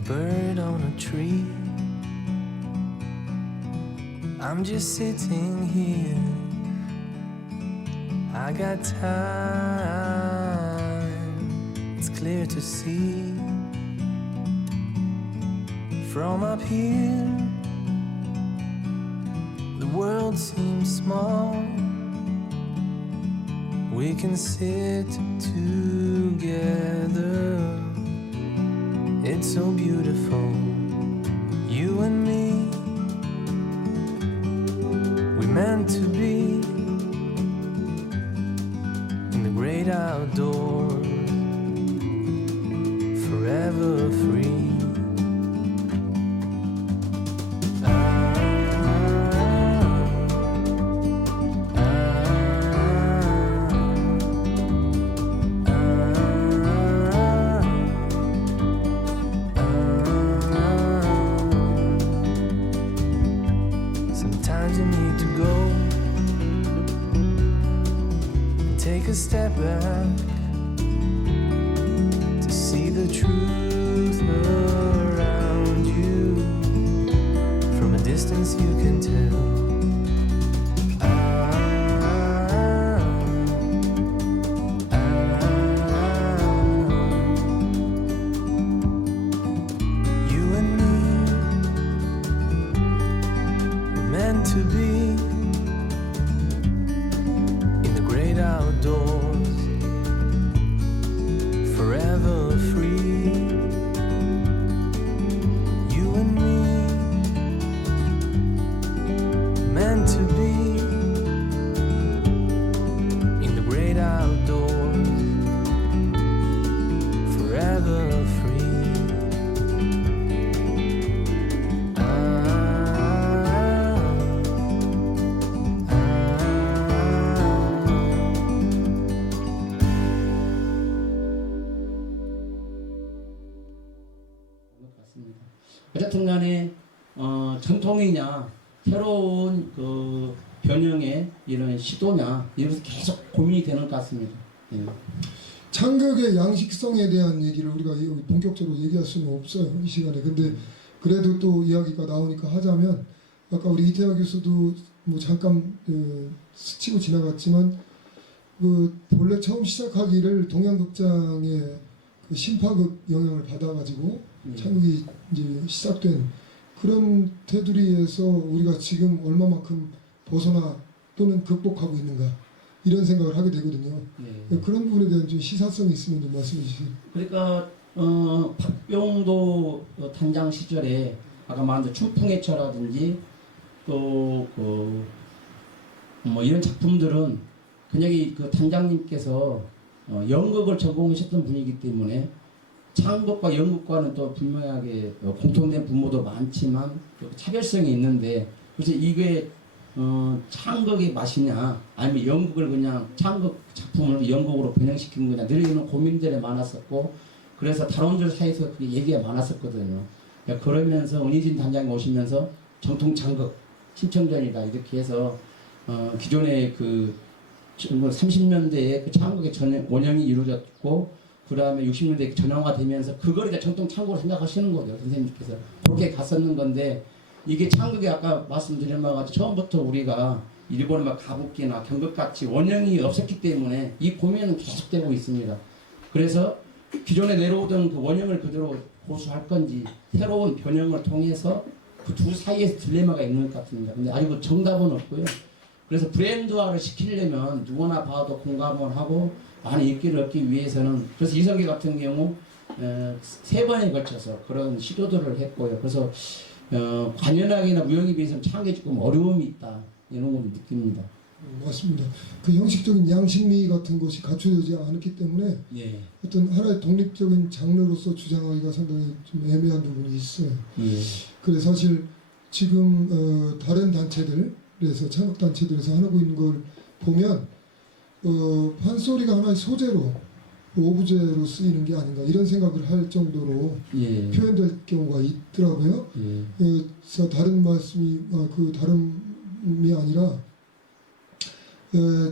a bird on a tree. I'm just sitting here. I got time, it's clear to see. From up here, the world seems small. We can sit together. It's so beautiful, you and me. We meant to be in the great outdoors, forever free. Sometimes you need to go and take a step back to see the truth around you. From a distance you can tell. You and me were meant to be in the great outdoors, forever free. You and me, meant to be in the great outdoors, forever free. 같습니다. 어쨌든 간에 전통이냐 새로운 그 변형의 이런 시도냐 이것이 계속 고민이 되는 것 같습니다. 예. 창극의 양식성에 대한 얘기를 우리가 여기 본격적으로 얘기할 수는 없어요, 이 시간에. 근데 그래도 또 이야기가 나오니까 하자면, 아까 우리 이태화 교수도 뭐 잠깐 스치고 지나갔지만, 그 본래 처음 시작하기를 동양극장의 그 신파극 영향을 받아가지고 창극이 이제 시작된 그런 테두리에서 우리가 지금 얼마만큼 벗어나 또는 극복하고 있는가, 이런 생각을 하게 되거든요. 예. 그런 부분에 대한 좀 시사성이 있으면 좀 말씀해 주시죠. 그러니까 박병도 단장 시절에 아까 말한 춘풍해처라든지 또 뭐 이런 작품들은 그냥 그 단장님께서 연극을 전공하셨던 분이기 때문에 창극과 연극과는 또 분명하게 공통된 부모도 많지만 차별성이 있는데, 그래서 이게 창극의 맛이냐 아니면 연극을 그냥 창극 작품을 연극으로 변형시킨 거냐, 늘 이런 고민들이 많았었고, 그래서 단원들 사이에서 그게 얘기가 많았었거든요. 그러니까 그러면서 은희진 단장이 오시면서 정통 창극 신청전이다 이렇게 해서 기존의 그 30년대에 그 창극의 원형이 이루어졌고, 그 다음에 60년대에 전형화되면서 그걸 이제 전통 창극으로 생각하시는 거죠, 선생님께서. 그렇게 갔었는 건데, 이게 창극이 아까 말씀드린 바와 같이 처음부터 우리가 일본의 막 가부키나 경극같이 원형이 없었기 때문에 이 고민은 계속되고 있습니다. 그래서 기존에 내려오던 그 원형을 그대로 고수할 건지 새로운 변형을 통해서 그 두 사이에서 딜레마가 있는 것 같습니다. 근데 아직 그 정답은 없고요. 그래서 브랜드화를 시키려면 누구나 봐도 공감을 하고 많은 인기를 얻기 위해서는, 그래서 이성계 같은 경우 3번에 걸쳐서 그런 시도들을 했고요. 그래서 관현악이나 무용에 비해서는 창극이 조금 어려움이 있다 이런 걸 느낍니다. 맞습니다. 그 형식적인 양식미 같은 것이 갖춰지지 않았기 때문에 예. 어떤 하나의 독립적인 장르로서 주장하기가 상당히 좀 애매한 부분이 있어요. 예. 그래서 사실 지금 다른 단체들에서 창극 단체들에서 하고 있는 걸 보면 판소리가 하나의 소재로 오브제로 쓰이는 게 아닌가 이런 생각을 할 정도로 예. 표현될 경우가 있더라고요. 예. 그래서 다른 말씀이 그 다름이 아니라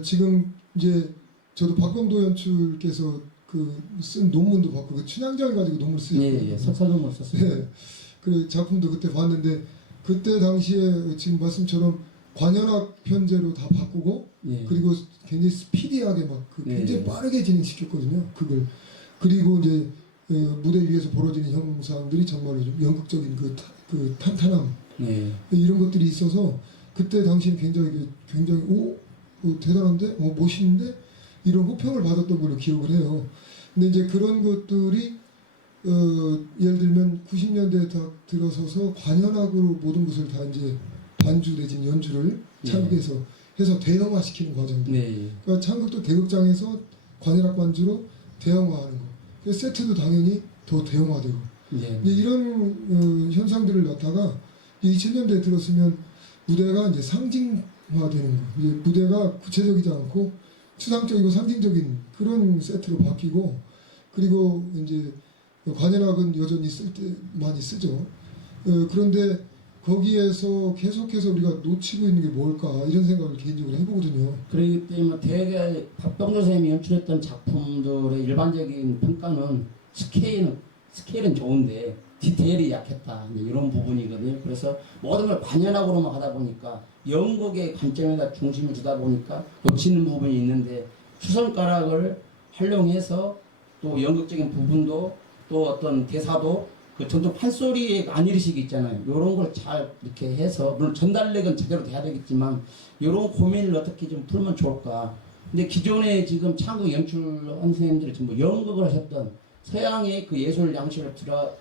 지금 이제 저도 박병도 연출께서 쓴 논문도 봤고 그 춘향전을 가지고 논문 쓰셨거든요. 예, 석사논문 썼습니다. 네. 그 작품도 그때 봤는데 그때 당시에 지금 말씀처럼 관현악 편제로 다 바꾸고 예. 그리고 굉장히 스피디하게 막 굉장히 예. 빠르게 진행시켰거든요. 그걸 그리고 이제 무대 위에서 벌어지는 형상들이 정말로 좀 연극적인 그 탄탄함 예. 이런 것들이 있어서 그때 당시에 굉장히 대단한데 멋있는데 이런 호평을 받았던 걸로 기억을 해요. 근데 이제 그런 것들이 예를 들면 90년대에 다 들어서서 관현악으로 모든 것을 다 이제 반주 내진 연주를 창극에서 해서 대형화시키는 과정들. 네. 그러니까 창극도 대극장에서 관현악 반주로 대형화하는 거. 그래서 세트도 당연히 더 대형화되고. 네. 이제 이런 현상들을 갖다가 2000년대에 들었으면 무대가 이제 상징화되는 거. 이제 무대가 구체적이지 않고 추상적이고 상징적인 그런 세트로 바뀌고 그리고 이제 관현악은 여전히 쓸 때 많이 쓰죠. 그런데 거기에서 계속해서 우리가 놓치고 있는 게 뭘까 이런 생각을 개인적으로 해보거든요. 그렇기 때문에 대개 박병조 선생님이 연출했던 작품들의 일반적인 평가는 스케일은 좋은데 디테일이 약했다 이런 부분이거든요. 그래서 모든 걸 관현악으로만 하다 보니까 연극의 관점에다 중심을 두다 보니까 놓치는 부분이 있는데 수성가락을 활용해서 또 연극적인 부분도 또 어떤 대사도 그 전통 판소리의 안일의식이 있잖아요. 이런 걸 잘 이렇게 해서 물론 전달력은 제대로 돼야 되겠지만 이런 고민을 어떻게 좀 풀면 좋을까. 근데 기존에 지금 창극 연출한 선생님들이 전부 연극을 하셨던 서양의 그 예술 양식을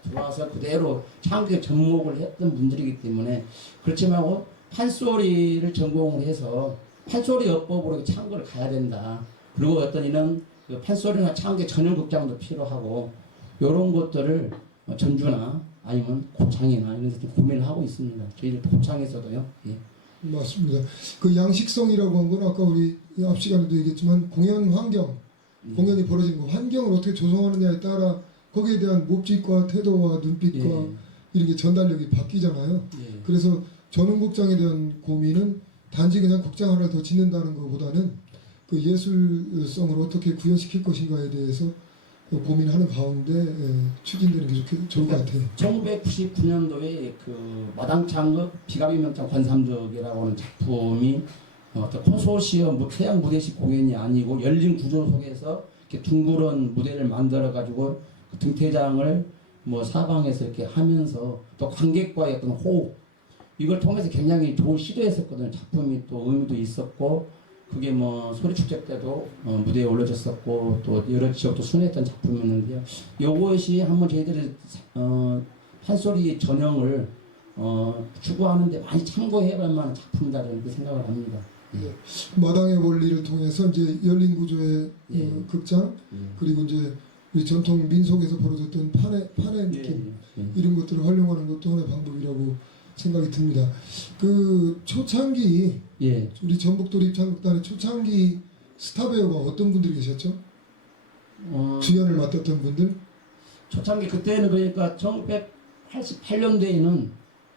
들어와서 그대로 창극에 접목을 했던 분들이기 때문에 그렇지 말고 판소리를 전공을 해서 판소리 여법으로 창극을 가야 된다. 그리고 어떤 이런 그 판소리나 창극의 전용 극장도 필요하고 이런 것들을 전주나 아니면 고창이나 이런 데서 좀 고민을 하고 있습니다. 저희들 고창에서도요. 예. 맞습니다. 그 양식성이라고 한 건 아까 우리 앞 시간에도 얘기했지만 공연 환경, 공연이 벌어지는 거 환경을 어떻게 조성하느냐에 따라 거기에 대한 몹짓과 태도와 눈빛과 예. 이런 게 전달력이 바뀌잖아요. 예. 그래서 전원극장에 대한 고민은 단지 그냥 극장 하나를 더 짓는다는 것보다는 그 예술성을 어떻게 구현시킬 것인가에 대해서 고민하는 가운데 추진되는 게 좋을 것 같아요. 1999년도에 그 마당창극 비가비명장 관삼적이라고 하는 작품이 어떤 콘소시엄 태양 무대식 공연이 아니고 열린 구조 속에서 이렇게 둥그런 무대를 만들어 가지고 그 등퇴장을 뭐 사방에서 이렇게 하면서 또 관객과의 어떤 호흡 이걸 통해서 굉장히 좋은 시도했었거든요. 작품이 또 의미도 있었고 그게 뭐 소리축제 때도 무대에 올려졌었고 또 여러 지역도 순회했던 작품이었는데요. 요것이 한번 저희들이 판소리 전형을 추구하는데 많이 참고해볼 만한 작품이다 저는 그 생각을 합니다. 네. 마당의 원리를 통해서 이제 열린 구조의 예. 극장 그리고 이제 우리 전통 민속에서 벌어졌던 판의 느낌 이런 것들을 활용하는 것도 하나의 방법이라고 생각이 듭니다. 그 초창기 예. 우리 전북도립 입창극단의 초창기 스타 배우가 어떤 분들이 계셨죠? 주연을 맡았던 분들? 초창기 그때는 그러니까 1988년도에는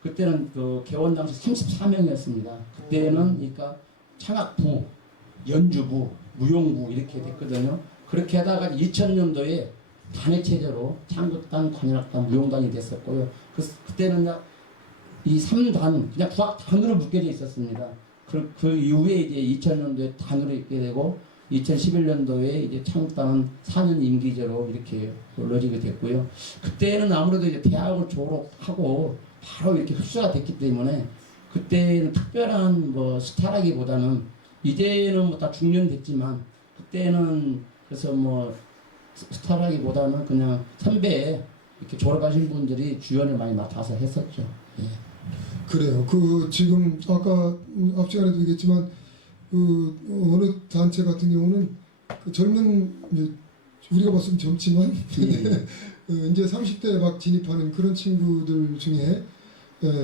그때는 그 개원 당시 34명이었습니다. 그때는 그러니까 창악부, 연주부, 무용부 이렇게 됐거든요. 그렇게 하다가 2000년도에 단회 체제로 창극단, 관현악단, 무용단이 됐었고요. 그때는 이 3단 그냥 단으로 묶여져 있었습니다. 그 이후에 이제 2000년도에 단으로 있게 되고 2011년도에 이제 창극단은 4년 임기제로 이렇게 올려지게 됐고요. 그때는 아무래도 이제 대학을 졸업하고 바로 이렇게 흡수가 됐기 때문에 그때는 특별한 뭐 스타라기보다는 이제는 뭐 다 중년됐지만 그때는 그래서 뭐 스타라기보다는 그냥 선배 이렇게 졸업하신 분들이 주연을 많이 맡아서 했었죠. 예. 그래요. 그 지금 아까 앞 시간에도 얘기했지만 그 어느 단체 같은 경우는 그 젊은 우리가 봤으면 젊지만 이제 30대에 막 진입하는 그런 친구들 중에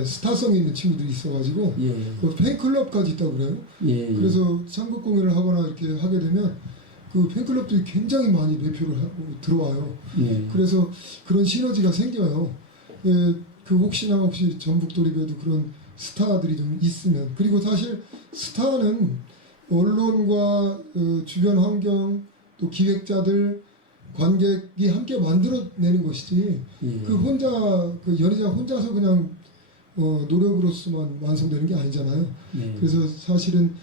스타성 있는 친구들이 있어가지고 그 팬클럽까지 있다고 그래요. 그래서 창극 공연을 하거나 이렇게 하게 되면 그 팬클럽들이 굉장히 많이 매표를 하고 들어와요. 그래서 그런 시너지가 생겨요. 그 혹시 전북도립에도 그런 스타들이 좀 있으면 그리고 사실 스타는 언론과 주변 환경 또 기획자들 관객이 함께 만들어내는 것이지 예. 그 혼자 그 연애자 혼자서 그냥 노력으로서만 완성되는 게 아니잖아요. 예. 그래서 사실은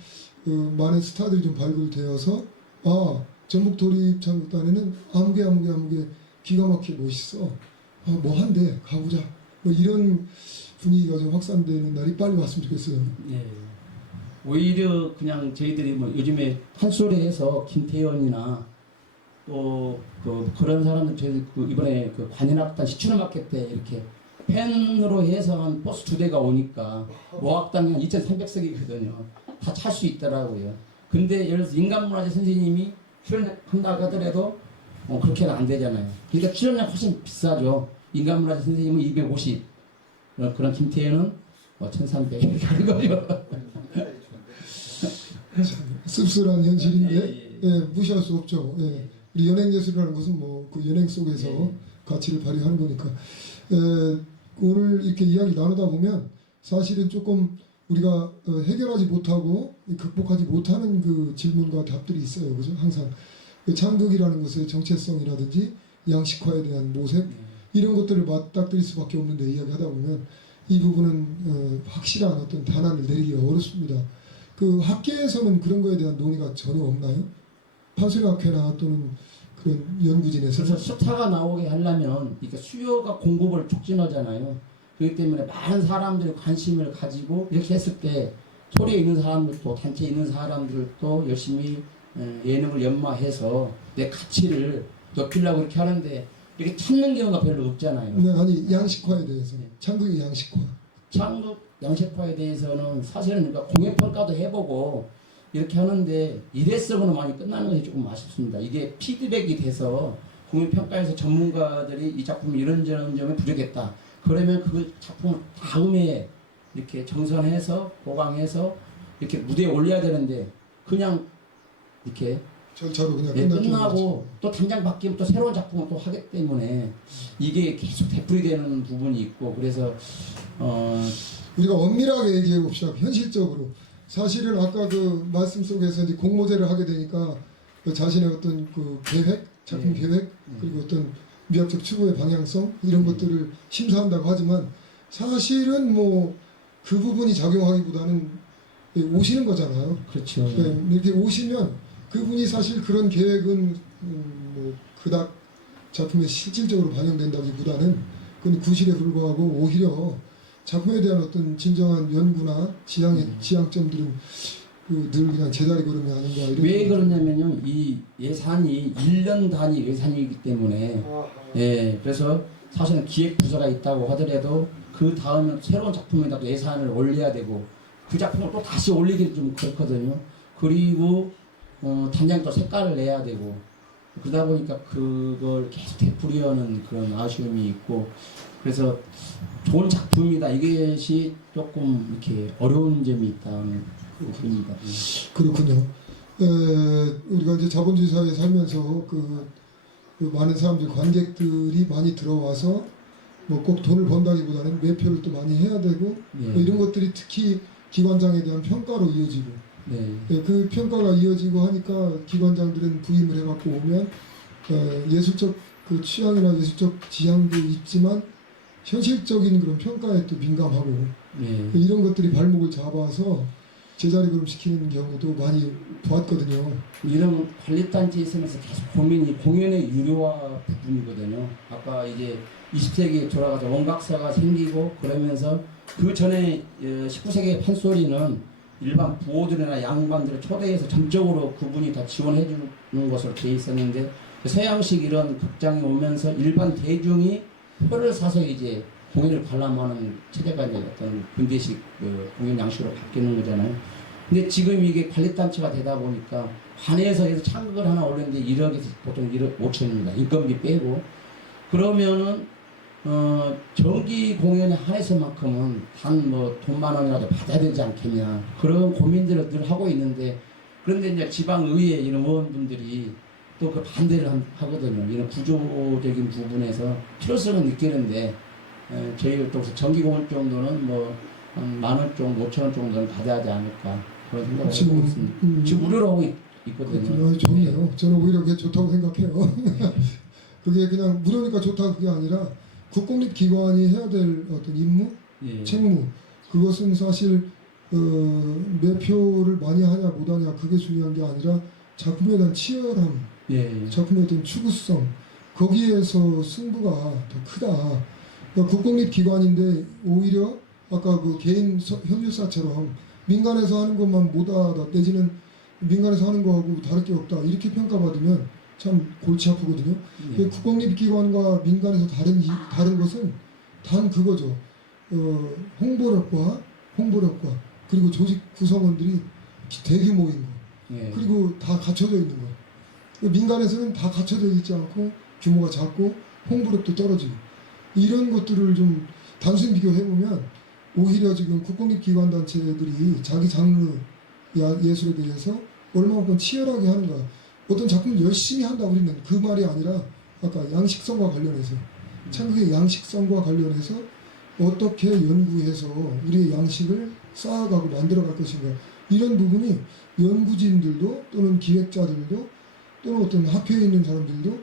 그 많은 스타들이 좀 발굴되어서 전북 도립창극단에는 아무개 기가 막히게 멋있어. 뭐 한대 가보자. 뭐 이런 분위기가 좀 확산되는 날이 빨리 왔으면 좋겠어요. 예. 오히려 그냥 저희들이 뭐 요즘에 판소리에서 김태현이나 또 그런 사람들 저희 그 이번에 그 관현악단 시추노마켓 때 이렇게 팬으로 해서 한 버스 2대가 오니까 모악단이 한 2,300석이거든요. 다 찰 수 있더라고요. 근데 예를 들어서 인간문화재 선생님이 출연한다고 하더라도 그렇게는 안 되잖아요. 그러니까 출연료 훨씬 비싸죠. 인간문화재 선생님은 250, 그런 김태현은 1,300 이렇게 하는 거죠. 씁쓸한 현실인데 예, 예, 무시할 수 없죠. 예. 우리 연행예술이라는 것은 뭐 그 연행 속에서 가치를 발휘하는 거니까. 오늘 이렇게 이야기를 나누다 보면 사실은 조금 우리가 해결하지 못하고 극복하지 못하는 그 질문과 답들이 있어요. 그죠? 항상 그 창극이라는 것의 정체성이라든지 양식화에 대한 모색 이런 것들을 맞닥뜨릴 수밖에 없는데 이야기하다 보면 이 부분은 확실한 어떤 단안을 내리기가 어렵습니다. 그 학계에서는 그런 거에 대한 논의가 전혀 없나요? 판소리학회나 또는 그런 연구진에서. 그래서 스타가 나오게 하려면 이게 수요가 공급을 촉진하잖아요. 그렇기 때문에 많은 사람들이 관심을 가지고 이렇게 했을 때 소리에 있는 사람들도 단체에 있는 사람들도 열심히 예능을 연마해서 내 가치를 높이려고 이렇게 하는데 이렇게 찾는 경우가 별로 없잖아요. 네, 아니 양식화에 대해서 창극의 양식화. 창극 양식화에 대해서는 사실은 그러니까 공연평가도 해보고 이렇게 하는데 일회성으로 많이 끝나는 것이 조금 아쉽습니다. 이게 피드백이 돼서 공연평가에서 전문가들이 이 작품이 이런 점에 부족했다. 그러면 그 작품을 다음에 이렇게 정선해서 보강해서 이렇게 무대에 올려야 되는데 그냥 이렇게 절차로 그냥 끝나고 또 당장 바뀌면 또 새로운 작품을 또 하기 때문에 이게 계속 되풀이되는 부분이 있고 그래서 우리가 엄밀하게 얘기해 봅시다. 현실적으로 사실은 아까 그 말씀 속에서 이제 공모제를 하게 되니까 그 자신의 어떤 그 계획, 작품 계획 그리고 어떤 미학적 추구의 방향성 이런 것들을 심사한다고 하지만 사실은 뭐 그 부분이 작용하기보다는 오시는 거잖아요. 그렇죠. 네, 이렇게 오시면 그분이 사실 그런 계획은 뭐 그닥 작품에 실질적으로 반영된다기보다는 그건 구실에 불과하고 오히려 작품에 대한 어떤 진정한 연구나 지향점들은 늘 그냥 제자리 걸음이 아닌가 이런. 왜 그러냐면요, 이 예산이 1년 단위 예산이기 때문에 그래서 사실은 기획 부서가 있다고 하더라도 그 다음에 새로운 작품에다도 예산을 올려야 되고 그 작품을 또 다시 올리기 좀 그렇거든요. 그리고 단장도 색깔을 내야 되고 그러다 보니까 그걸 계속 되풀이하는 그런 아쉬움이 있고 그래서 좋은 작품이다 이것이 조금 이렇게 어려운 점이 있다는 부분입니다. 그렇군요. 우리가 이제 자본주의 사회에 살면서 그 많은 사람들 관객들이 많이 들어와서 뭐 꼭 돈을 번다기보다는 매표를 또 많이 해야 되고 뭐 이런 것들이 특히 기관장에 대한 평가로 이어지고 그 평가가 이어지고 하니까 기관장들은 부임을 해갖고 오면 예술적 그 취향이나 예술적 지향도 있지만 현실적인 그런 평가에 또 민감하고 이런 것들이 발목을 잡아서 제자리 걸음 시키는 경우도 많이 보았거든요. 이런 관리단체에 있으면서 계속 고민이 공연의 유료화 부분이거든요. 아까 이제 20세기에 돌아가서 원각사가 생기고 그러면서 그 전에 19세기의 판소리는 일반 부호들이나 양반들을 초대해서 전적으로 그분이 다 지원해 주는 것으로 돼 있었는데 서양식 이런 극장이 오면서 일반 대중이 표를 사서 이제 공연을 관람하는 체제가 이제 어떤 근대식 공연 양식으로 바뀌는 거잖아요. 근데 지금 이게 관리단체가 되다 보니까 관에서 해서 창극을 하나 올렸는데 1억에서 보통 1억 5천입니다. 인건비 빼고. 그러면은 정기 공연에 한해서만큼은 단 뭐 돈 10,000원이라도 받아야 되지 않겠냐. 그런 고민들을 늘 하고 있는데 그런데 이제 지방의회 이런 의원분들이 또 그 반대를 하거든요. 이런 구조적인 부분에서 필요성은 느끼는데 저희가 또 정기 공연 정도는 뭐 한 10,000원 정도, 5,000원 정도는 받아야 하지 않을까 그런 생각을 하고 있습니다. 지금 우려를 하고 있거든요. 좋네요. 저는 오히려 그게 좋다고 생각해요. 그게 그냥 무료니까 좋다 그게 아니라 국공립기관이 해야 될 어떤 임무, 예. 책무 그것은 사실 매표를 많이 하냐 못하냐 그게 중요한 게 아니라 작품에 대한 치열함, 예. 작품에 대한 추구성 거기에서 승부가 더 크다. 그러니까 국공립기관인데 오히려 아까 그 개인 협력사처럼 민간에서 하는 것만 못하다 내지는 민간에서 하는 거하고 다를 게 없다 이렇게 평가받으면 참 골치 아프거든요. 예. 국공립기관과 민간에서 다른 것은 단 그거죠. 홍보력과 그리고 조직 구성원들이 대규모인 거 예. 그리고 다 갖춰져 있는 거. 민간에서는 다 갖춰져 있지 않고 규모가 작고 홍보력도 떨어지고 이런 것들을 좀 단순 비교해보면 오히려 지금 국공립기관 단체들이 자기 장르 예술에 대해서 얼마만큼 치열하게 하는가. 어떤 작품을 열심히 한다 우리는 그 말이 아니라 아까 양식성과 관련해서 창극의 양식성과 관련해서 어떻게 연구해서 우리의 양식을 쌓아가고 만들어갈 것인가 이런 부분이 연구진들도 또는 기획자들도 또는 어떤 학회에 있는 사람들도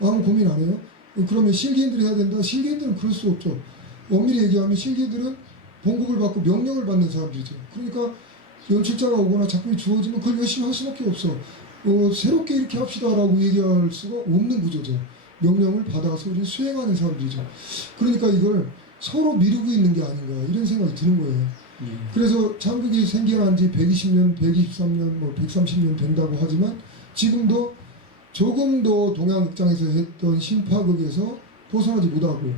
아무 고민 안 해요. 그러면 실기인들이 해야 된다. 실기인들은 그럴 수 없죠. 엄밀히 얘기하면 실기들은 봉급을 받고 명령을 받는 사람들이죠. 그러니까 연출자가 오거나 작품이 주어지면 그걸 열심히 할 수밖에 없어. 새롭게 이렇게 합시다라고 얘기할 수가 없는 구조죠. 명령을 받아서 우리 수행하는 사람들이죠. 그러니까 이걸 서로 미루고 있는 게 아닌가 이런 생각이 드는 거예요. 그래서 창극이 생겨난 지 120년, 123년, 130년 된다고 하지만 지금도 조금 더 동양극장에서 했던 신파극에서 벗어나지 못하고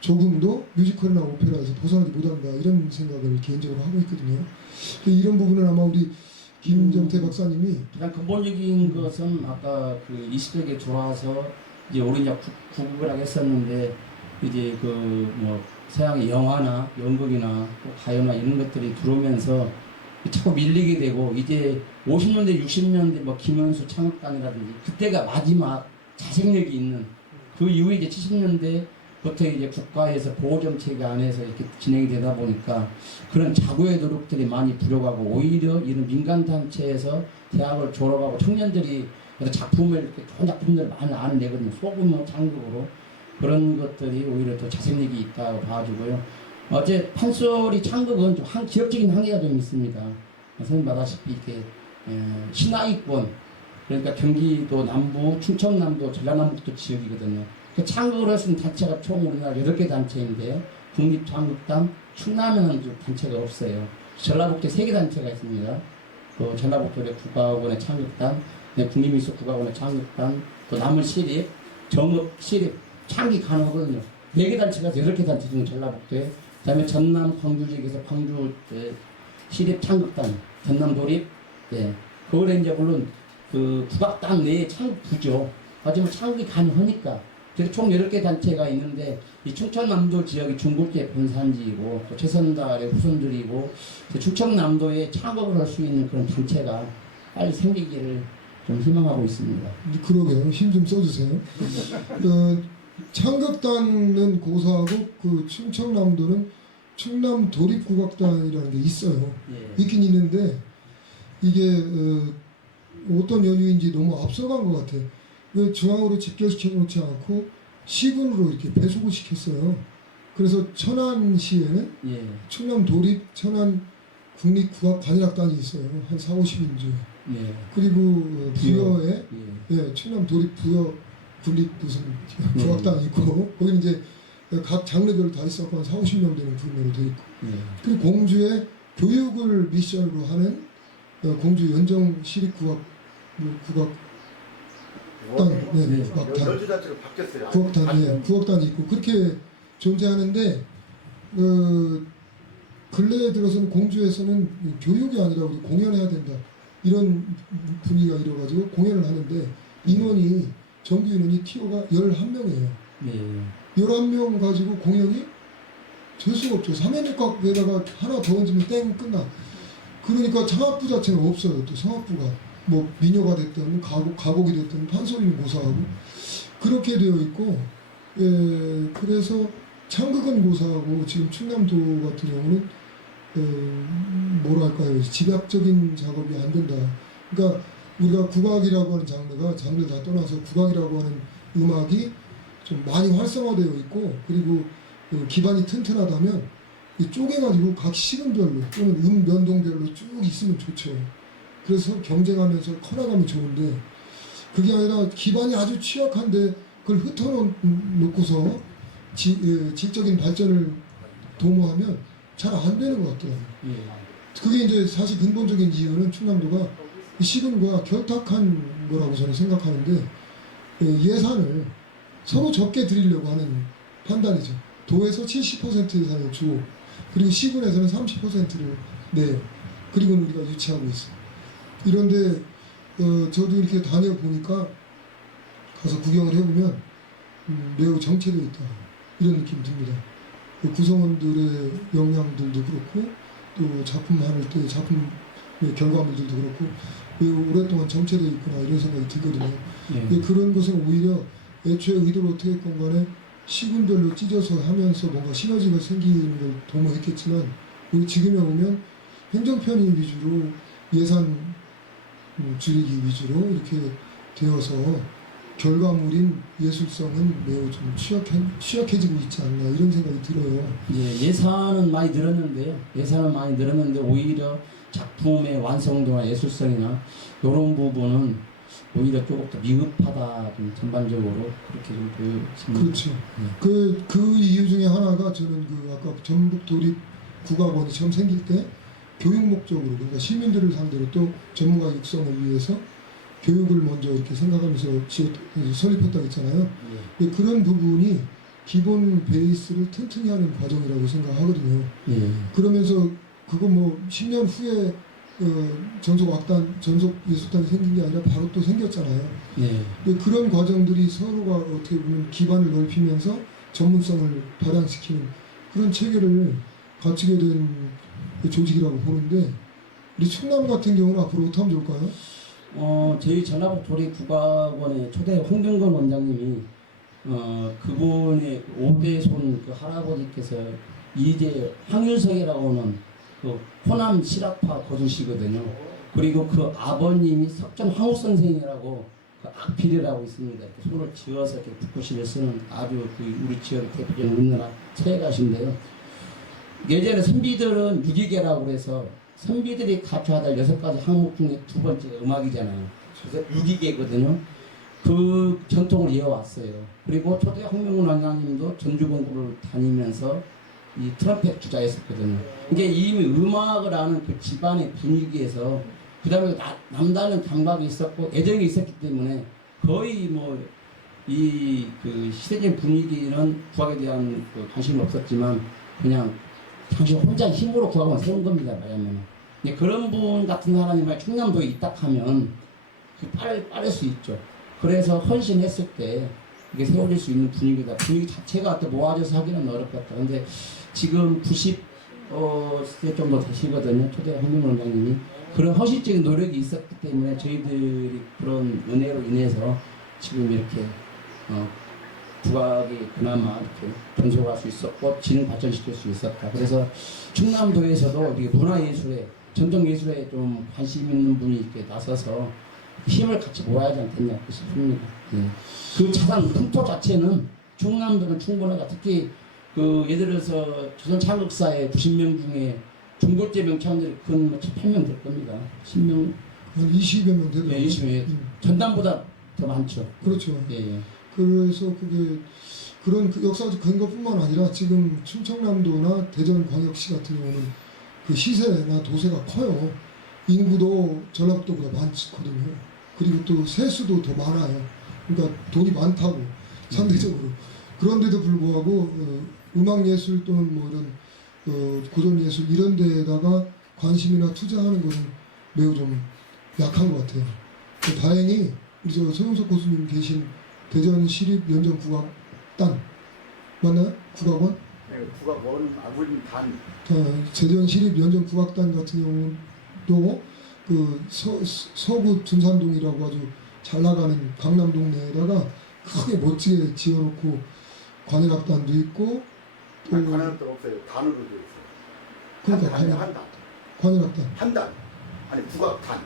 조금도 뮤지컬이나 오페라에서 벗어나지 못한다 이런 생각을 개인적으로 하고 있거든요. 이런 부분은 아마 우리 김정태 박사님이 가장 근본적인 것은 아까 그 20세기에 들어와서 이제 우리 이제 구국을 하게 했었는데 이제 그 뭐 서양의 영화나 연극이나 또 가요나 이런 것들이 들어오면서 자꾸 밀리게 되고 이제 50년대 60년대 뭐 김현수 창극단이라든지 그때가 마지막 자생력이 있는 그 이후에 이제 70년대부터 이제 국가에서 보호 정책 안에서 이렇게 진행이 되다 보니까 그런 자구의 노력들이 많이 부족하고 오히려 이런 민간 단체에서 대학을 졸업하고 청년들이 작품을 이렇게 좋은 작품들을 많이 안 내거든요. 소규모 창극으로 그런 것들이 오히려 더 자생력이 있다고 봐주고요. 어제 판소리 창극은 좀 지역적인 한계가 좀 있습니다. 선생님 말하시피 이렇게 신하위권 그러니까 경기도 남부, 충청남도, 전라남북도 지역이거든요. 그 창극을 하신 단체가 총 우리나라 8개 단체인데 국립창극단, 충남에는 단체가 없어요. 전라북도에 3개 단체가 있습니다. 그 전라북도의 국가원의 창극단, 국립미술 국가원의 창극단, 또 남을시립, 정읍시립 창기 가능하거든요. 4개 단체가 8개 단체 중에 전라북도에 그 다음에 전남 광주 지역에서 광주 시립 창극단, 전남 도립, 그거는 이제 물론 그 국악단 내에 창극부죠. 하지만 창극이 가능하니까. 그래서 총 8개 단체가 있는데 이 충청남도 지역이 중국계 본산지이고 또 최선달의 후손들이고 충청남도에 창극을 할 수 있는 그런 단체가 빨리 생기기를 좀 희망하고 있습니다. 그러게요. 힘 좀 써주세요. 창극단은 고사하고 그 충청남도는 충남 도립국악단이라는 게 있어요. 예. 있긴 있는데 이게 어떤 연유인지 너무 앞서간 것 같아. 왜 중앙으로 집결시켜 놓지 않고 시군으로 이렇게 배속을 시켰어요. 그래서 천안시에는 예. 충남 도립 천안 국립국악관현악단이 있어요. 한 4, 50인주. 예. 그리고 부여에 예. 충남 도립 부여 국립 무슨 국악단이 있고 거기는 이제 각 장르별로 다 있었고 한 4, 50명 되는 규모로 돼 있고 예. 그리고 공주에 교육을 미션으로 하는 공주 연정시립국악단 네. 국악단 연주 자체가 바뀌었어요. 국악단 국악단이 있고 그렇게 존재하는데 근래에 들어서는 공주에서는 교육이 아니라 우리 공연해야 된다 이런 분위기가 일어가지고 공연을 하는데 인원이 정규 인원이 티오가 11명이에요. 예. 11명 가지고 공연이 될 수가 없죠. 3회육각에다가 하나 더 얹으면 땡 끝나. 그러니까 창악부 자체는 없어요. 또 성악부가 뭐 민요가 됐든 가곡이 됐든 판소리는 고사하고 그렇게 되어 있고 그래서 창극은 고사하고 지금 충남도 같은 경우는 뭐랄까요 집약적인 작업이 안 된다. 그러니까 우리가 국악이라고 하는 장르가 장르를 다 떠나서 국악이라고 하는 음악이 좀 많이 활성화되어 있고 그리고 기반이 튼튼하다면 이 쪼개가지고 각 시군별로 또는 면동별로 쭉 있으면 좋죠. 그래서 경쟁하면서 커나가면 좋은데 그게 아니라 기반이 아주 취약한데 그걸 흩어놓고서 질적인 발전을 도모하면 잘 안 되는 것 같아요. 그게 이제 사실 근본적인 이유는 충남도가 이 시군과 결탁한 거라고 저는 생각하는데 예산을 서로 적게 드리려고 하는 판단이죠. 도에서 70% 예산을 주고 그리고 시군에서는 30%를 내요. 그리고 우리가 유치하고 있어요. 이런데 저도 이렇게 다녀보니까 가서 구경을 해보면 매우 정체되어 있다 이런 느낌이 듭니다. 그 구성원들의 역량들도 그렇고 또 작품할 때 작품의 결과물들도 그렇고 매우 오랫동안 정체되어 있구나 이런 생각이 들거든요. 근데 그런 것은 오히려 애초에 의도를 어떻게 했건 간에 시군별로 찢어서 하면서 뭔가 시너지가 생기는 걸 도모했겠지만 우리 지금에 오면 행정편의 위주로 예산 줄이기 위주로 이렇게 되어서 결과물인 예술성은 매우 좀 취약해지고 있지 않나 이런 생각이 들어요. 예산은 많이 늘었는데요. 예산은 많이 늘었는데 오히려 작품의 완성도나 예술성이나 이런 부분은 오히려 조금 더 미흡하다 좀 전반적으로 그렇게 좀 보여집니다. 그렇죠. 그 이유 중에 하나가 저는 아까 전북 도립 국악원이 처음 생길 때 교육 목적으로 그러니까 시민들을 상대로 또 전문가 육성을 위해서 교육을 먼저 이렇게 생각하면서 설립했다고 했잖아요. 그런 부분이 기본 베이스를 튼튼히 하는 과정이라고 생각하거든요. 그러면서 그거 뭐 10년 후에 전속 예술단이 생긴 게 아니라 바로 또 생겼잖아요. 그런 과정들이 서로가 어떻게 보면 기반을 넓히면서 전문성을 발양시키는 그런 체계를 갖추게 된 조직이라고 보는데 우리 충남 같은 경우는 앞으로 어떻게 하면 좋을까요? 저희 전라북 도립국악원의 초대 홍경건 원장님이 그분의 5대 손 그 할아버지께서 이제 황율석이라고는 그 호남 실학파 거주시거든요. 그리고 그 아버님이 석전 황욱 선생이라고 그 악필이라고 있습니다. 이렇게 손을 지어서 이렇게 붓글씨를 쓰는 아주 그 우리 지역의 대표적인 우리나라 서예가신데요. 예전에 선비들은 유기계라고 해서 선비들이 갖춰야 될 6가지 항목 중에 두 번째가 음악이잖아요. 그래서 유기계거든요. 그 전통을 이어왔어요. 그리고 초대 홍명훈 원장님도 전주 공부를 다니면서 이 트럼펫 주자였었거든요. 이게 이미 음악을 아는 그 집안의 분위기에서 그 다음에 남다른 감각이 있었고 애정이 있었기 때문에 거의 뭐 이 그 시대적인 분위기는 국악에 대한 그 관심이 없었지만 그냥 당신 혼자 힘으로 국악을 세운 겁니다. 말하면 그런 분 같은 사람이 말 충남도에 있다 하면 빠를 수 있죠. 그래서 헌신했을 때 이게 세워질 수 있는 분위기다. 분위기 자체가 또 모아져서 하기는 어렵겠다. 근데 지금 90세 정도 되시거든요. 초대 홍명훈 원장님이. 그런 헌신적인 노력이 있었기 때문에 저희들이 그런 은혜로 인해서 지금 이렇게 국악이 그나마 이렇게 전속할 수 있었고 진흥 발전시킬 수 있었다. 그래서 충남도에서도 문화예술에 전통예술에 좀 관심 있는 분이 이렇게 나서서 힘을 같이 모아야 하지 않겠냐 싶습니다. 그 자산 흠토 자체는 충남도는 충분하다. 특히 그 예를 들어서 조선 창극사의 90명 중에 중고제 명창들이 근 8명 될 겁니다. 10명 한 20여 명 되더라고요. 20명 전담보다 더 많죠. 그렇죠. 예. 그래서 그게 그런 그 역사적 근거뿐만 아니라 지금 충청남도나 대전광역시 같은 경우는 그 시세나 도세가 커요. 인구도 전라북도보다 많거든요. 그리고 또 세수도 더 많아요. 그러니까 돈이 많다고 상대적으로. 그런데도 불구하고 음악예술 또는 뭐 이런 고전예술 이런 데에다가 관심이나 투자하는 것은 매우 좀 약한 것 같아요. 다행히 우리 저 서용석 교수님 계신 대전시립연정국악단 맞나요? 국악원? 네, 국악원 아버님 단. 대전시립연정국악단 같은 경우도 그 서구 둔산동이라고 아주 잘 나가는 강남 동네에다가 크게 멋지게 지어놓고 관현악단도 있고 또 관현악단 없어요. 단으로 되어 있어요. 그러니까 한 단. 관현악단 한 단. 아니 국악단.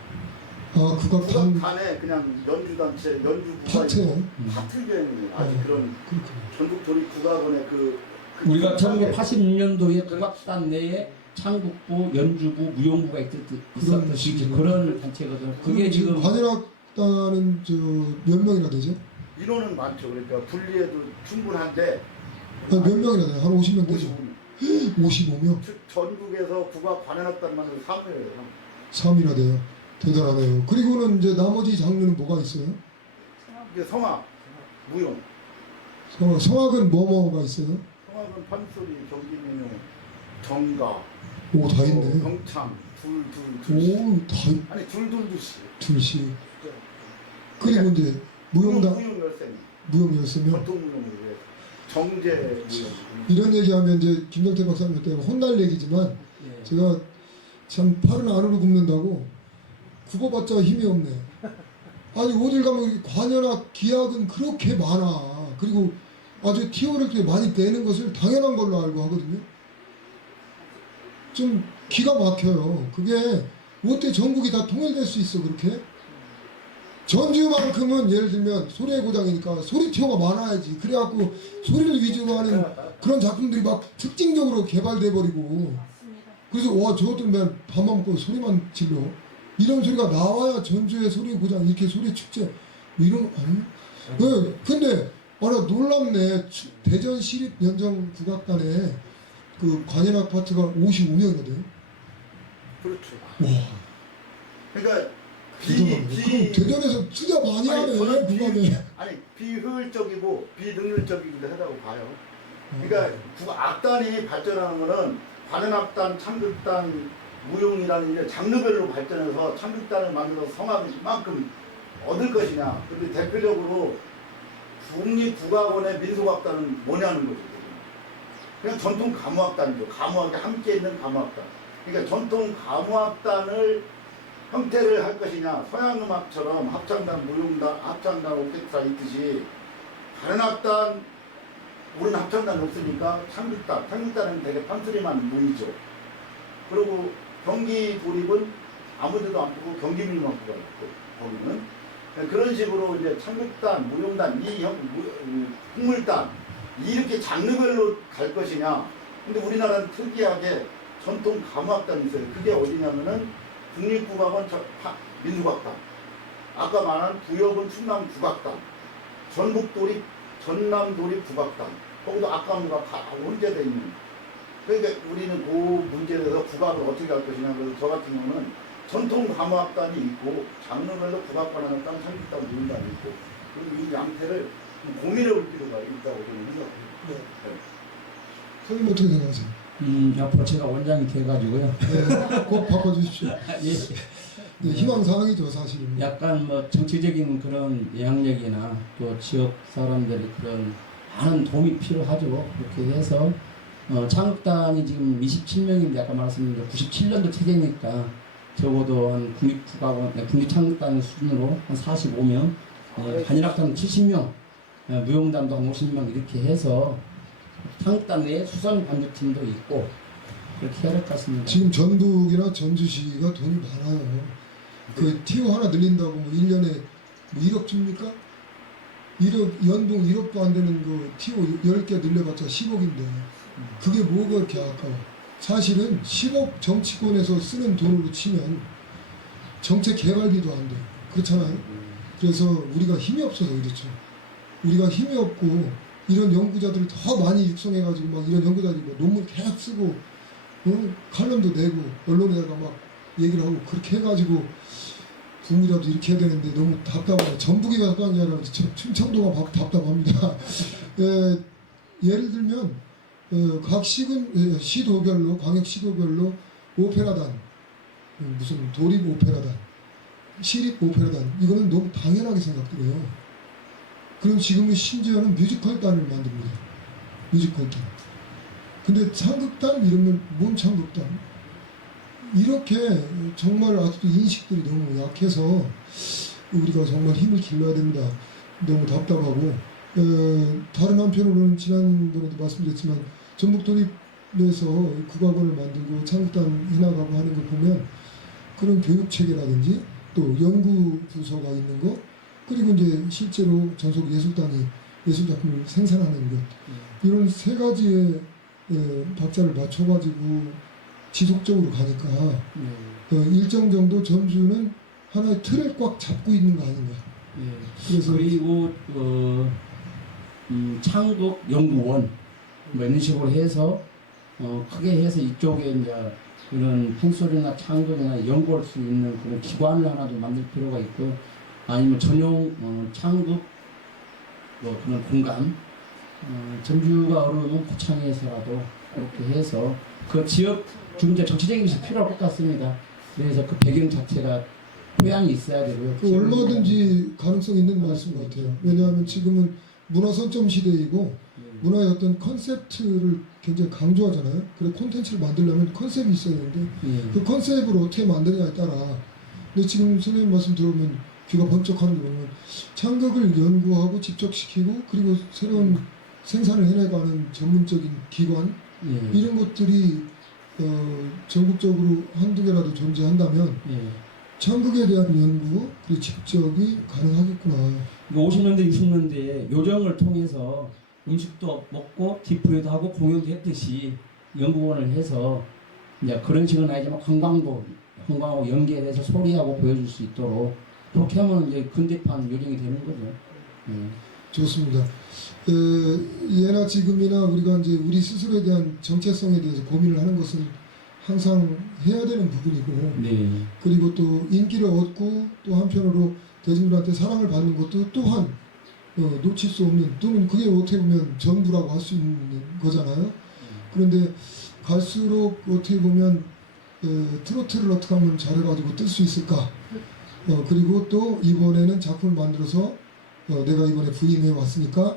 아 국악단 국악단에 그냥 연주단체, 연주부가 파트요. 있고 파트견이 아주 그런 그렇군요. 전국 도립국악원의 그 우리가 1986년도에 국악단 내에 창국부, 연주부, 무용부가 있었듯이 식이죠. 그런 단체거든. 그게 지금 관현악단은 저 몇 명이나 되죠? 인원은 많죠. 그러니까 분리해도 충분한데 몇 명이나 돼요? 한 50명 되죠? 55명. 55명? 전국에서 국악 관현악단만 해도 3명이에요. 3이나 돼요. 대단하네요. 그리고는 이제 나머지 장르는 뭐가 있어요? 이게 성악, 무용. 성악은 뭐가 있어요? 성악은 판소리, 경기민요, 정가, 오, 다 있네. 경창, 둘씩. 오, 다 아니 둘씩. 둘씩. 그리고 이제 무용단, 무용 열쇠. 무용 13명. 전통 무용을 위해 정제 무용. 이런 얘기하면 이제 김정태 박사님 때문에 혼날 얘기지만 예. 제가 참 팔은 안으로 굽는다고 굽어봤자 힘이 없네. 아니 어딜 가면 관현악, 기악은 그렇게 많아. 그리고 아주 티오를 꽤 많이 떼는 것을 당연한 걸로 알고 하거든요. 좀 기가 막혀요. 그게 어떻게 전국이 다 통일될 수 있어 그렇게? 전주만큼은 예를 들면 소리의 고장이니까 소리 티오가 많아야지. 그래갖고 소리를 위주로 하는 그런 작품들이 막 특징적으로 개발돼 버리고. 그래서 와 저것들 맨 밥만 먹고 소리만 질러. 이런 소리가 나와야 전주의 소리의 고장 이렇게 소리 축제 뭐 이런 거 아니? 네, 근데 나 놀랍네. 대전 시립연정국악단에 그 관현악 파트가 55명이나 돼요. 그렇죠. 와, 그러니까 그럼 대전에서 진짜 많이 하네. 국악에. 아니 비효율적이고 비능률적이기도 하다고 봐요. 그러니까 악단이 발전하는 거는 관현악단, 창극단, 무용이라는 이제 장르별로 발전해서 창극단을 만들어서 성악을 이만큼 얻을 것이냐. 근데 대표적으로 국립국악원의 민속악단은 뭐냐는 거죠. 그냥 전통 가무악단이죠. 가무악에 함께 있는 가무악단. 그러니까 전통 가무악단을 형태를 할 것이냐. 서양음악처럼 합창단, 무용단, 합창단, 오케스트라 있듯이 관현악단, 우리는 합창단이 없으니까 창극단. 창극단은 되게 판소리만 모이죠. 그리고 경기 도립은 아무데도 안 보고 경기민요만 보고 있고 거기는 그런 식으로 이제 창극단, 무용단, 풍물단 이렇게 장르별로 갈 것이냐. 근데 우리나라는 특이하게 전통 가무악단이 있어요. 그게 어디냐면은 국립국악원 민속악단, 아까 말한 부여군 충남국악단, 전북도립 전남도립국악단, 거기도 악가무가 혼재되어 있는. 그러니까 우리는 그 문제에 대해서 국악을 어떻게 할 것이냐. 그래서 저 같은 경우는 전통 가무악단이 있고 장르별로 국악관악단, 창극단, 무용단이 있고 그리고 이 양태를 고민해 볼 필요가 있다고 저는 생각합니다. 선생님 어떻게 생각하세요? 앞으로 제가 원장이 돼가지고요. 네, 꼭 바꿔주십시오. 예. 네, 희망사항이죠 사실은. 약간 뭐 정치적인 그런 영향력이나 또 지역 사람들의 그런 많은 도움이 필요하죠. 그렇게 해서 창극단이 지금 27명인데 아까 말씀드린 97년도 체제니까 적어도 한 국립국악원, 국립창극단 수준으로 한 45명, 관현악단 70명, 무용단도 한 50명 이렇게 해서 창극단 내에 수선 관주팀도 있고 그렇게 해야 될 것 같습니다. 지금 전북이나 전주시가 돈이 많아요. 그 티오 하나 늘린다고 뭐 1년에 뭐 1억 줍니까? 1억, 연봉 1억도 안 되는 그 티오 10개 늘려봤자 10억인데 그게 뭐가 이렇게 아까워. 사실은 10억 정치권에서 쓰는 돈으로 치면 정책 개발비도 안 돼. 그렇잖아요. 그래서 우리가 힘이 없어서 그렇죠. 우리가 힘이 없고 이런 연구자들을 더 많이 육성해가지고 막 이런 연구자들이 뭐 논문 계속 쓰고 칼럼도 내고 언론에다가 막 얘기를 하고 그렇게 해가지고 국이라도 이렇게 해야 되는데 너무 답답하다. 전북이 답답한 게 아니라 충청도가 답답합니다. 예를 들면 각 시도별로 광역 시도별로 오페라단, 무슨 도립 오페라단, 시립 오페라단 이거는 너무 당연하게 생각돼요. 그럼 지금은 심지어는 뮤지컬단을 만듭니다. 뮤지컬단. 근데 창극단 이러면 뭔 창극단? 이렇게 정말 아직도 인식들이 너무 약해서 우리가 정말 힘을 길러야 된다. 너무 답답하고 다른 한편으로는 지난번에도 말씀드렸지만 전북도립에서 국악원을 만들고 창극단 해나가고 하는 걸 보면 그런 교육체계라든지 또 연구 부서가 있는 것, 그리고 이제 실제로 전속 예술단이 예술 작품을 생산하는 것, 이런 세 가지의 박자를 맞춰가지고 지속적으로 가니까 일정 정도 전주는 하나의 틀을 꽉 잡고 있는 거 아닌가. 그래서 그리고 창극연구원 뭐 이런 식으로 해서 크게 해서 이쪽에 이제 그런 판소리나 창극이나 연구할 수 있는 그런 기관을 하나도 만들 필요가 있고, 아니면 전용 창극 뭐 그런 공간, 전주가 어려우면 고창에서라도 그렇게 해서 그 지역 중재 정치적인 것이 필요할 것 같습니다. 그래서 그 배경 자체가 토양이 있어야 되고요. 그 얼마든지 가능성 있는 말씀 같아요. 왜냐하면 지금은 문화 선점 시대이고 문화의 어떤 컨셉트를 굉장히 강조하잖아요. 그래 콘텐츠를 만들려면 컨셉이 있어야 되는데 그 컨셉을 어떻게 만드느냐에 따라. 근데 지금 선생님 말씀 들어보면 귀가 번쩍하는 게 뭐냐면 창극을 연구하고 집적시키고 그리고 새로운 생산을 해내가는 전문적인 기관 이런 것들이 전국적으로 한두 개라도 존재한다면 창극에 대한 연구 그리고 집적이 가능하겠구나. 50년대 60년대에 요정을 통해서 음식도 먹고 디프레도 하고 공연도 했듯이 연구원을 해서 이제 그런 식은 아니지만 관광하고 연계해서 소리하고 보여줄 수 있도록 그렇게 하면 이제 근대판 요정이 되는 거죠. 좋습니다. 예나 지금이나 우리가 이제 우리 스스로에 대한 정체성에 대해서 고민을 하는 것은 항상 해야 되는 부분이고, 그리고 또 인기를 얻고 또 한편으로 대중들한테 사랑을 받는 것도 또한 놓칠 수 없는, 또는 그게 어떻게 보면 전부라고 할 수 있는 거잖아요. 그런데 갈수록 어떻게 보면 트로트를 어떻게 하면 잘해가지고 뜰 수 있을까. 그리고 또 이번에는 작품을 만들어서 내가 이번에 부임해 왔으니까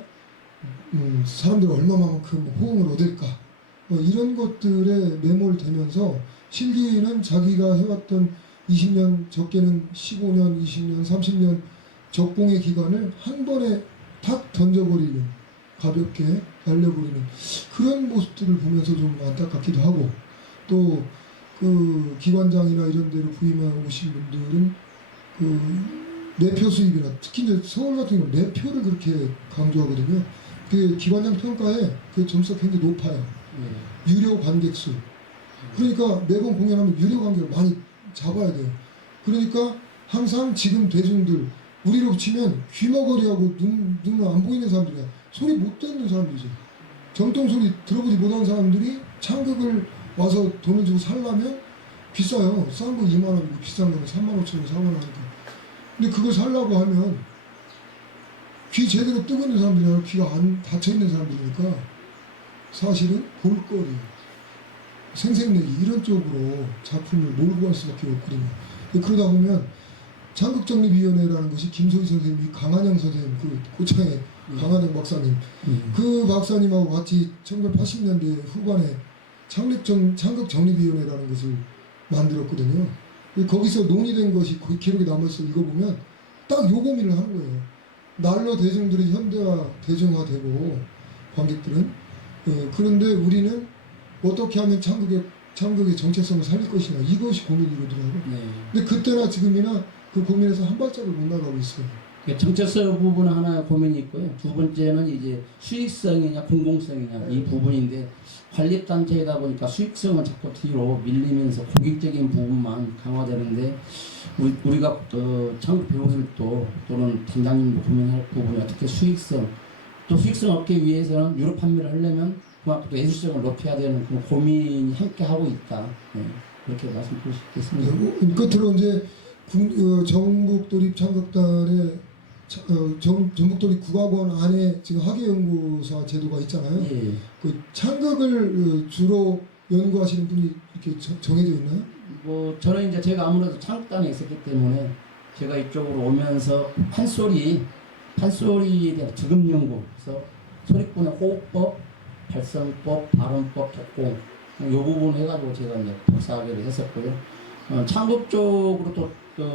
사람들이 얼마만큼 호응을 얻을까. 이런 것들에 매몰되면서 실기는 자기가 해왔던 20년, 적게는 15년, 20년, 30년 적봉의 기간을 한 번에 탁 던져버리는, 가볍게 날려버리는 그런 모습들을 보면서 좀 안타깝기도 하고, 또 그 기관장이나 이런 데로 부임해 오신 분들은 그 내표 수입이나 특히 이제 서울 같은 경우는 내표를 그렇게 강조하거든요. 그 기관장 평가에 그 점수가 굉장히 높아요. 유료 관객 수. 그러니까 매번 공연하면 유료 관객을 많이 잡아야 돼요. 그러니까 항상 지금 대중들, 우리로 치면 귀머거리하고 눈 안 보이는 사람들이야. 소리 못 듣는 사람들이지. 정통 소리 들어보지 못하는 사람들이 창극을 와서 돈을 주고 살려면 비싸요. 싼 거 2만 원이고 비싼 거는 3만 5천 원, 4만 원 하니까. 근데 그걸 살려고 하면 귀 제대로 뜨고 있는 사람들이 아니라 귀가 안 닫혀 있는 사람들이니까 사실은 볼거리, 생색내기 이런 쪽으로 작품을 몰고 갈 수밖에 없거든요. 그러다 보면 창극정립위원회라는 것이 김소희 선생님이 강한영 선생님, 그 고창의 강한영 박사님, 그 박사님하고 같이 1980년대 후반에 창극정립위원회라는 것을 만들었거든요. 거기서 논의된 것이 거의 기록에 남아서 읽어보면 딱 요 고민을 하는 거예요. 날로 대중들이 현대화, 대중화되고 관객들은 그런데 우리는 어떻게 하면 창극의 정체성을 살릴 것이냐, 이것이 고민이거든요. 근데 그때나 지금이나 그 고민에서 한 발짝을 못 나가고 있어요. 정체성 부분은 하나 고민이 있고요. 두 번째는 이제 수익성이냐 공공성이냐 이 부분인데, 관립단체이다 보니까 수익성은 자꾸 뒤로 밀리면서 공익적인 부분만 강화되는데, 우리가 창극 배우들도 또는 단장님도 고민할 부분이 어떻게 수익성, 또 수익성 얻기 위해서는 유럽 판매를 하려면 그만큼 또 예술성을 높여야 되는 그런 고민이 함께 하고 있다. 그렇게 말씀드릴 수 있겠습니다. 끝으로 이제 전국도립창극단의 전국도립국악원 안에 지금 학예연구사 제도가 있잖아요. 그 창극을 주로 연구하시는 분이 이렇게 정해져 있나요? 뭐 저는 이제 제가 아무래도 창극단에 있었기 때문에 제가 이쪽으로 오면서 판소리에 대한 지금 연구, 그래서 소리꾼의 호흡법, 발성법, 발음법, 독공 이 부분 해가지고 제가 이제 박사학위를 했었고요. 창극 쪽으로 또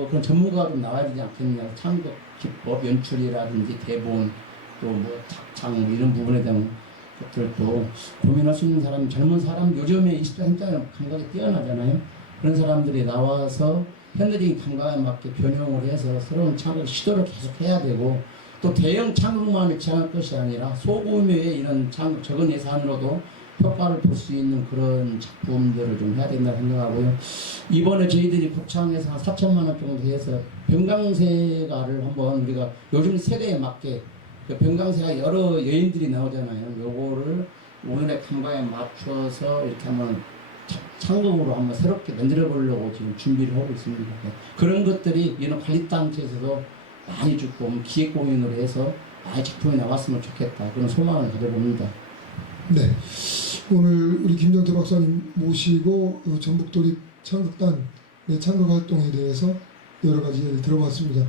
그런 전문가가 좀 나와야 되지 않겠냐. 창극 기법, 연출이라든지 대본, 또 뭐 작창 뭐 이런 부분에 대한 것들도 고민할 수 있는 사람, 젊은 사람, 요즘에 20대 한자는 감각이 뛰어나잖아요. 그런 사람들이 나와서 현대적인 감각에 맞게 변형을 해서 새로운 창극 시도를 계속 해야 되고, 또 대형 창극만을 지향할 것이 아니라 소규모의 이런 창극 적은 예산으로도 효과를 볼 수 있는 그런 작품들을 좀 해야 된다고 생각하고요. 이번에 저희들이 국창에서 한 4천만 원 정도 해서 병강세가를 한번 우리가 요즘 세대에 맞게 그 병강세가 여러 여인들이 나오잖아요. 요거를 오늘의 감각에 맞춰서 이렇게 한번 창극으로 한번 새롭게 만들어 보려고 지금 준비를 하고 있습니다. 그런 것들이 이런 관리단체에서도 많이 주고 기획 공연으로 해서 많이 작품이 나왔으면 좋겠다, 그런 소망을 가져봅니다. 네, 오늘 우리 김정태 박사님 모시고 전북도립 창극단의 창극 활동에 대해서 여러 가지 이야기 들어봤습니다.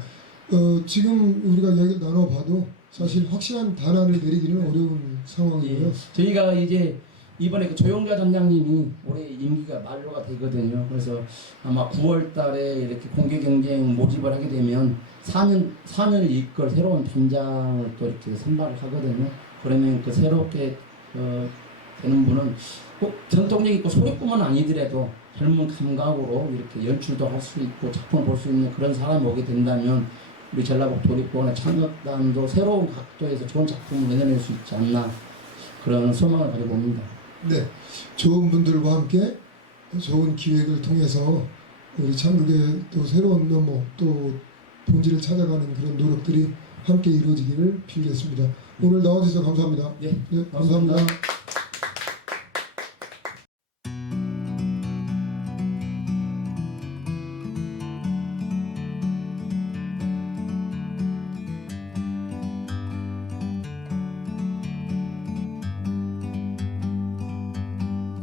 지금 우리가 이야기를 나눠봐도 사실 확실한 단안을 내리기는 어려운 상황이고요. 예, 저희가 이제 이번에 그 조용자 단장님이 올해 임기가 만료가 되거든요. 그래서 아마 9월 달에 이렇게 공개 경쟁 모집을 하게 되면 4년을 이끌 새로운 단장을 또 이렇게 선발을 하거든요. 그러면 그 새롭게 되는 분은 꼭 전통력 있고 소리뿐만 아니더라도 젊은 감각으로 이렇게 연출도 할 수 있고 작품을 볼 수 있는 그런 사람이 오게 된다면 우리 전라북 도립부원의 창극단도 새로운 각도에서 좋은 작품을 내놓을 수 있지 않나, 그런 소망을 가져봅니다. 네, 좋은 분들과 함께 좋은 기획을 통해서 우리 창극의 또 새로운 면모 또 본질을 찾아가는 그런 노력들이 함께 이루어지기를 빌겠습니다. 오늘 나와주셔서 감사합니다. 네, 감사합니다.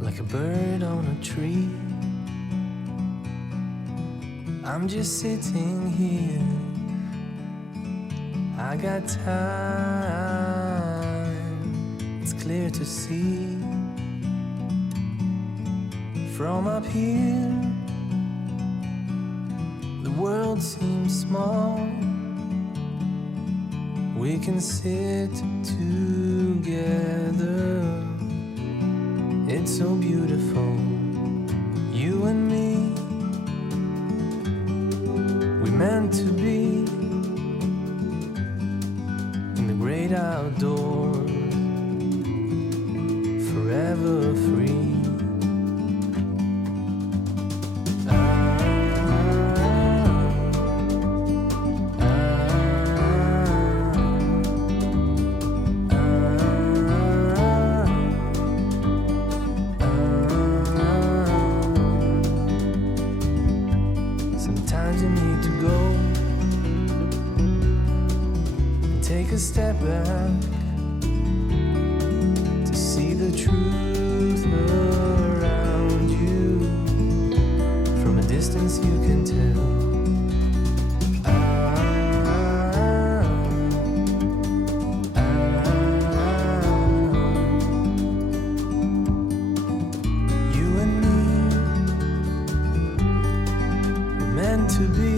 Like a bird on a tree, I'm just sitting here. I got time, it's clear to see. From up here, the world seems small. We can sit together. It's so beautiful, you and me. We meant to be in the great outdoors, forever free. Sometimes you need to go and take a step back to see the truth around you. From a distance you can tell. You and me were meant to be